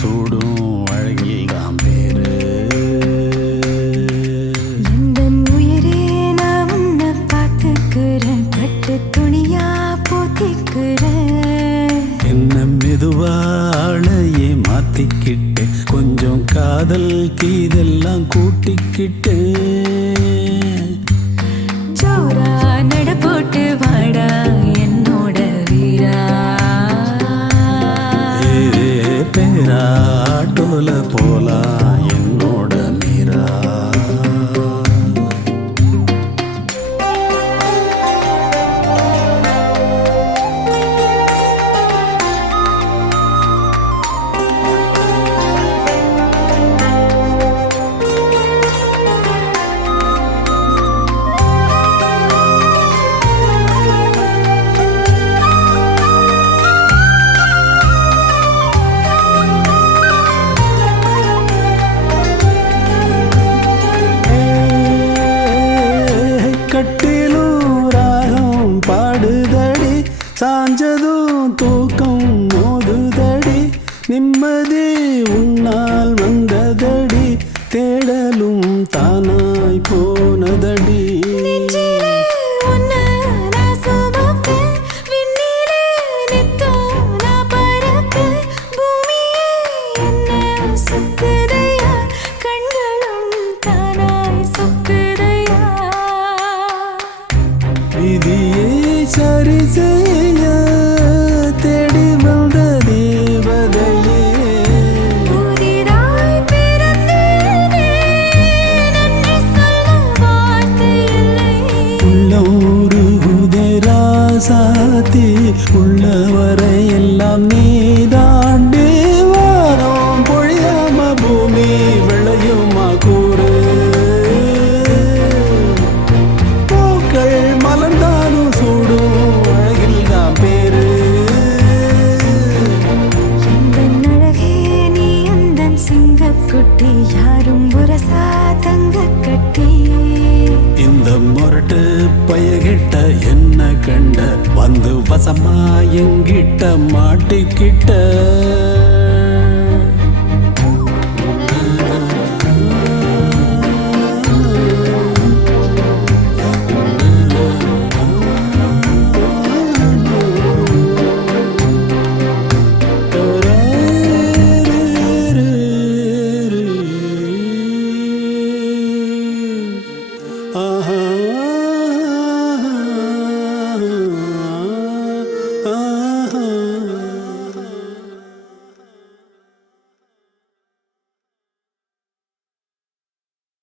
சூடும் அழகில் தான் பேரு. இந்த உயிரே நான் உன்னை பார்த்துக்கிறேன், பட்டு துணியா போத்திக்கிறேன். என்ன மெதுவாளையே மாத்திக்கிட்டு கொஞ்சம் காதல் கீதெல்லாம் கூட்டிக்கிட்டு ஜோரா நட போட்டு வாடா என்னோட வீரா. பேராட்டோல போலாம் என்னோட மீரா. சாஞ்சதும் தூக்கம் மோதுதடி, நிம்மதி உன்னால் வந்ததடி, தேடலும் தானாய் போனதடி. விதியை சரி செய்ய தேடி வந்த தேவதையே, புதிதாய் பிறந்தேனே, நன்றி சொல்ல வார்த்தை இல்லை. உள்ளூரு ராசாத்தி உள்ளவரை எல்லாம் நீ தாண்டி வாரம் பொழியாம பூமி விளையுமா கூறு. பூக்கள் மலர்ந்தாலும் சூடும் அழகில் தான் பேரு. எந்தன் அழகே நீ அந்தன் சிங்கக்குட்டி, யாரும் உரசா தங்க கட்டி. இந்த முரட்டு பயகிட்ட என்ன கண்ட, வந்து வசமா எங்கிட்ட மாட்டிக்கிட்ட. ஆஹா